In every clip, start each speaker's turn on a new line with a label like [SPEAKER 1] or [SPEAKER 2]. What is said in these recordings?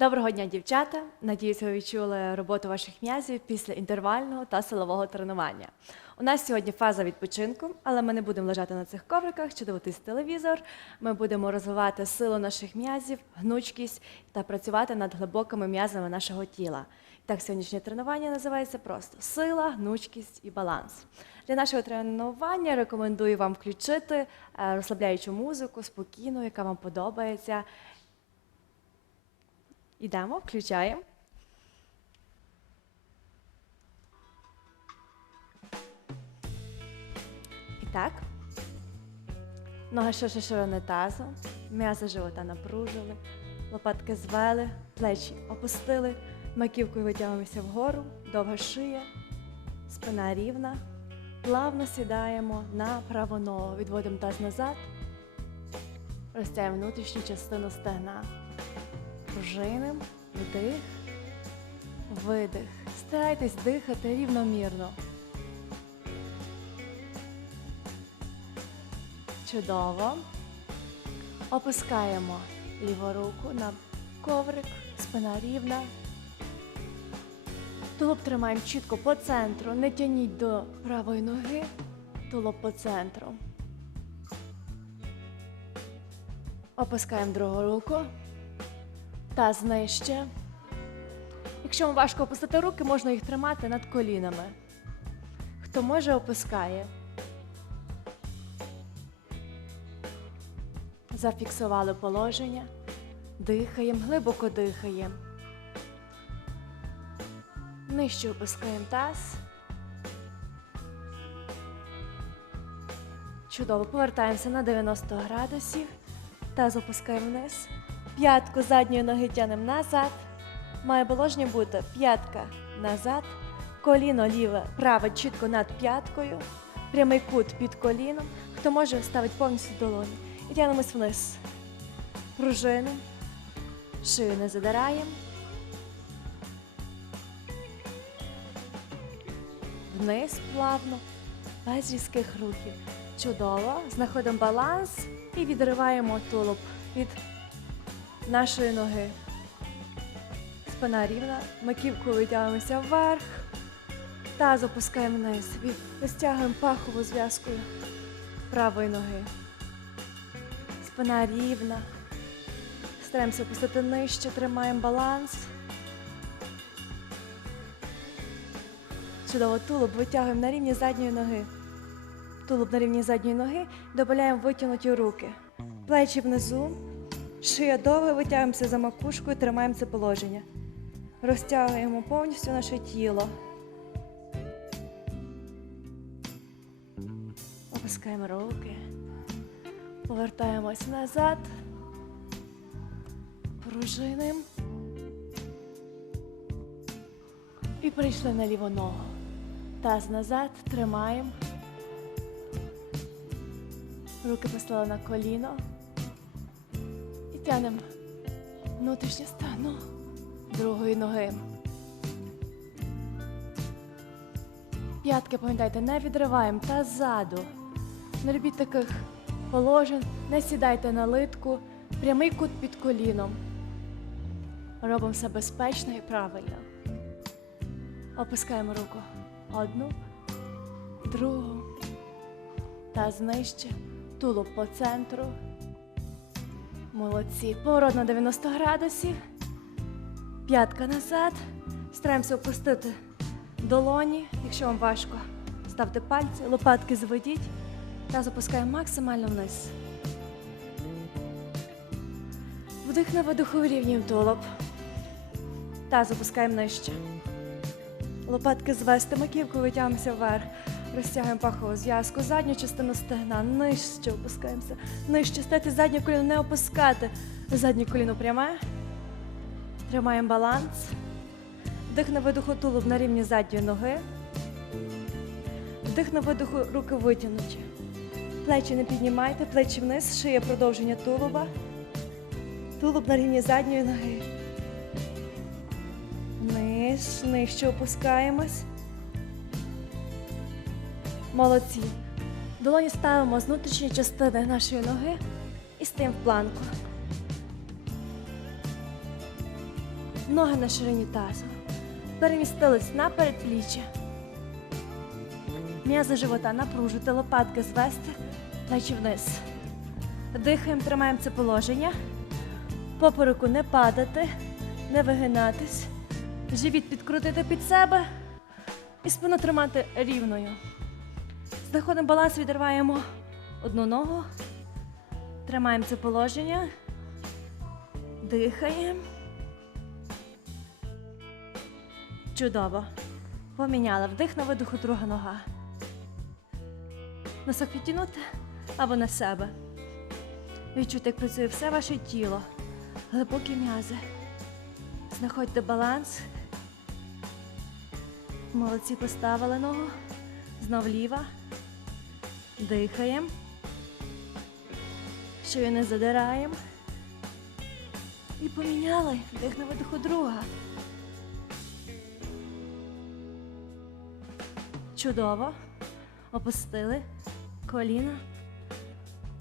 [SPEAKER 1] Доброго дня, дівчата. Надіюся, ви відчули роботу ваших м'язів після інтервального та силового тренування. У нас сьогодні фаза відпочинку, але ми не будемо лежати на цих ковриках чи дивитись телевізор. Ми будемо розвивати силу наших м'язів, гнучкість та працювати над глибокими м'язами нашого тіла. Так, сьогоднішнє тренування називається просто сила, гнучкість і баланс. Для нашого тренування рекомендую вам включити е, розслабляючу музику, спокійну, яка вам подобається. Ідемо, включаємо. І так. Ноги ширше ширини тазу, м'язи живота напружили, лопатки звели, плечі опустили, маківкою витягуємося вгору, довга шия, спина рівна. Плавно сідаємо на праву ногу, відводимо таз назад, розтягуємо внутрішню частину стегна. Пружиним, вдих, видих. Старайтесь дихати рівномірно. Чудово. Опускаємо ліву руку на коврик, спина рівна. Тулуб тримаємо чітко по центру. Не тяніть до правої ноги, тулуб по центру. Опускаємо другу руку. Таз нижче. Якщо вам важко опустити руки, можна їх тримати над колінами. Хто може, опускає. Зафіксували положення. Дихаємо, глибоко дихаємо. Нижче опускаємо таз. Чудово. Повертаємося на 90 градусів. Таз опускаємо вниз. П'ятку задньої ноги тянемо назад. Має положення бути п'ятка назад, коліно ліве, праве чітко над п'яткою, прямий кут під коліном. Хто може, ставить повністю долоні. І тягнемось вниз. Пружину. Шию не задираємо. Вниз плавно, без різких рухів. Чудово. Знаходимо баланс і відриваємо тулуб від нашої ноги. Спина рівна, маківку витягуємося вверх, таз опускаємо вниз, Від- розтягуємо пахову зв'язку правої ноги. Спина рівна. Стараємося опустити нижче, тримаємо баланс. Чудово, тулуб витягуємо на рівні задньої ноги. Тулуб на рівні задньої ноги, додаємо витягнуті руки. Плечі внизу, шия довга, витягуємося за макушкою, тримаємо це положення. Розтягуємо повністю наше тіло. Опускаємо руки. Повертаємось назад. Пружинимо. І прийшли на ліву ногу. Таз назад, тримаємо. Руки послали на коліно. Тянемо внутрішнє стегно другої ноги. П'ятки, пам'ятайте, не відриваємо та ззаду. Не робіть таких положень, не сідайте на литку, прямий кут під коліном. Робимо все безпечно і правильно. Опускаємо руку. Одну, другу. Таз нижче, тулуб по центру. Молодці. Поворот на 90 градусів. П'ятка назад. Стараємося опустити долоні. Якщо вам важко, ставте пальці, лопатки зведіть. Таз опускаємо максимально вниз. Вдих на видоху вирівнюємо тулуб. Таз опускаємо нижче. Лопатки звести, маківку витягнемося вверх. Розтягуємо пахову зв'язку, задню частину стегна, нижче опускаємося. Нижче стати заднє коліно, не опускати. Заднє коліно пряме. Тримаємо баланс. Вдих на видоху тулуб на рівні задньої ноги. Вдих на видоху руки витягнуті. Плечі не піднімайте, плечі вниз, шия продовження тулуба. Тулуб на рівні задньої ноги. Вниз, нижче опускаємось. Молодці. Долоні ставимо з внутрішньої частини нашої ноги і стаємо в планку. Ноги на ширині тазу. Перемістились на передпліччя. М'язи живота напружити, лопатки звести, плечі вниз. Дихаємо, тримаємо це положення. Попереку не падати, не вигинатись. Живіт підкрутити під себе і спину тримати рівною. Знаходимо баланс, відриваємо одну ногу. Тримаємо це положення. Дихаємо. Чудово. Поміняла. Вдих на видоху, друга нога. Носок підтягнути або на себе. Відчути, як працює все ваше тіло. Глибокі м'язи. Знаходьте баланс. Молодці поставили ногу. Знов ліва. Дихаємо. Шию не задираємо. І поміняли. Вдих на видоху друга. Чудово. Опустили коліна.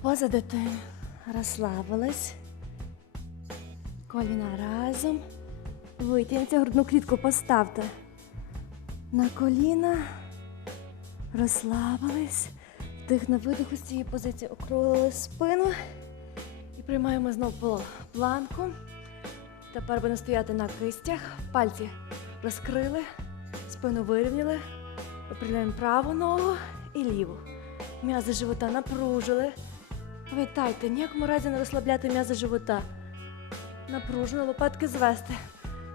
[SPEAKER 1] Поза дитини. Розслабились. Коліна разом. Витягньте грудну клітку, поставте. На коліна. Розслабились. Вдих на видоху з цієї позиції округлили спину. І приймаємо знову планку. Тепер будемо стояти на кистях. Пальці розкрили, спину вирівняли. Опрямляємо праву ногу і ліву. М'язи живота напружили. Пам'ятайте, ніякому разі не розслабляти м'язи живота. Напружено, лопатки звести.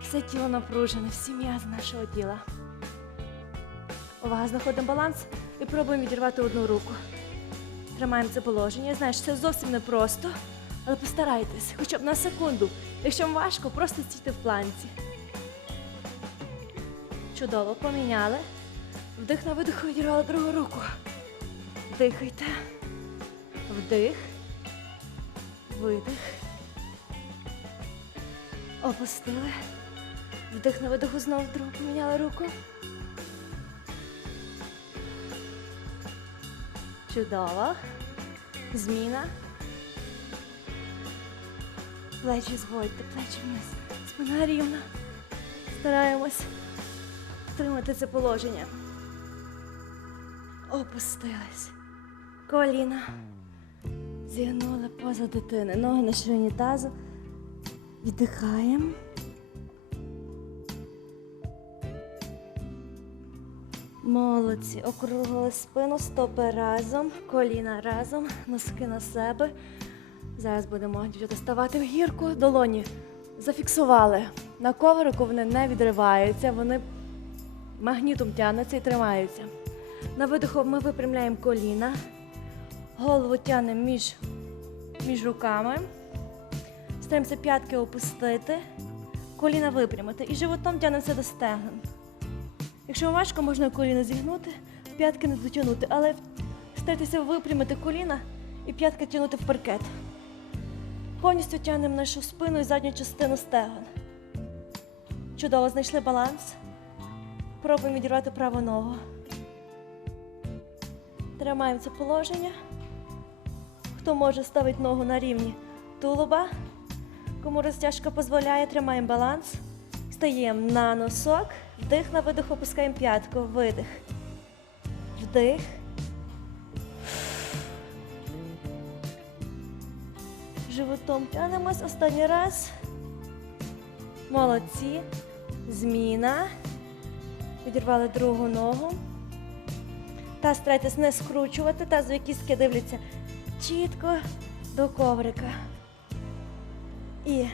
[SPEAKER 1] Все тіло напружене, всі м'язи нашого тіла. Увага, знаходимо баланс і пробуємо відірвати одну руку. Тримаємо це положення. Я знаю, що це зовсім непросто, але постарайтесь, хоча б на секунду. Якщо вам важко, просто стійте в планці. Чудово, поміняли. Вдих на видиху відірвали другу руку. Дихайте. Вдих. Видих. Опустили. Вдих на видиху знову другу поміняли руку. Чудово. Зміна. Плечі зводьте, плечі вниз. Спина рівна. Стараємось втримати це положення. Опустились. Коліна. Зігнули поза дитини. Ноги на ширині тазу. Віддихаємо. Молодці. Округлили спину, стопи разом, коліна разом, носки на себе. Зараз будемо дівчата ставати в гірку. Долоні зафіксували. На коврику вони не відриваються, вони магнітом тягнуться і тримаються. На видиху ми випрямляємо коліна, голову тягнемо між, між руками. Стараємося п'ятки опустити, коліна випрямити і животом тягнемося до стегон. Якщо важко, можна коліна зігнути, п'ятки не дотягнути, але старайтеся випрямити коліна і п'ятки тягнути в паркет. Повністю тягнемо нашу спину і задню частину стегон. Чудово, знайшли баланс. Пробуємо відірвати праву ногу. Тримаємо це положення. Хто може ставить ногу на рівні тулуба, кому розтяжка дозволяє, тримаємо баланс. Стаємо на носок, вдих на видих, опускаємо п'ятку, видих. Вдих. Животом тянемось останній раз. Молодці. Зміна. Відірвали другу ногу. Та старайтесь не скручувати, тазові кістки дивляться чітко до коврика. І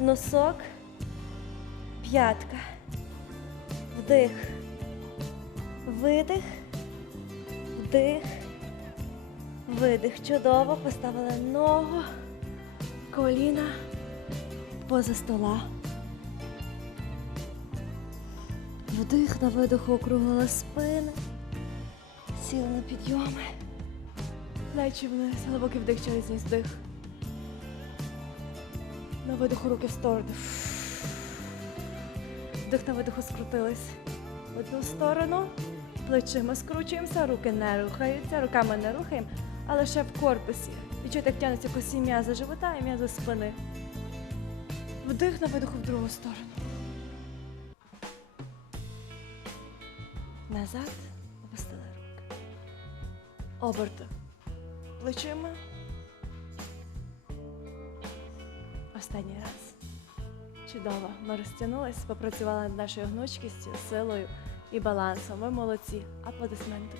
[SPEAKER 1] носок, п'ятка. Вдих. Видих. Вдих. Видих. Чудово. Поставили ногу, коліна поза стола. Вдих на видиху округлила спину. Сіли на підйоми. Плечі вниз, глибокий вдих через ніс вдих. На видиху руки в сторону вдих на видиху скрутились. В одну сторону. Плечима скручуємося, руки не рухаються, руками не рухаємо, а лише в корпусі. Відчуйте, як тягнеться косі м'язи живота і м'язи спини. Вдих на видиху в другу сторону. Назад. Опустили руки. Оберти. Плечима. Останній раз. Чудово, ми розтягнулись, попрацювали над нашою гнучкістю, силою і балансом. Ми молодці. Аплодисменти.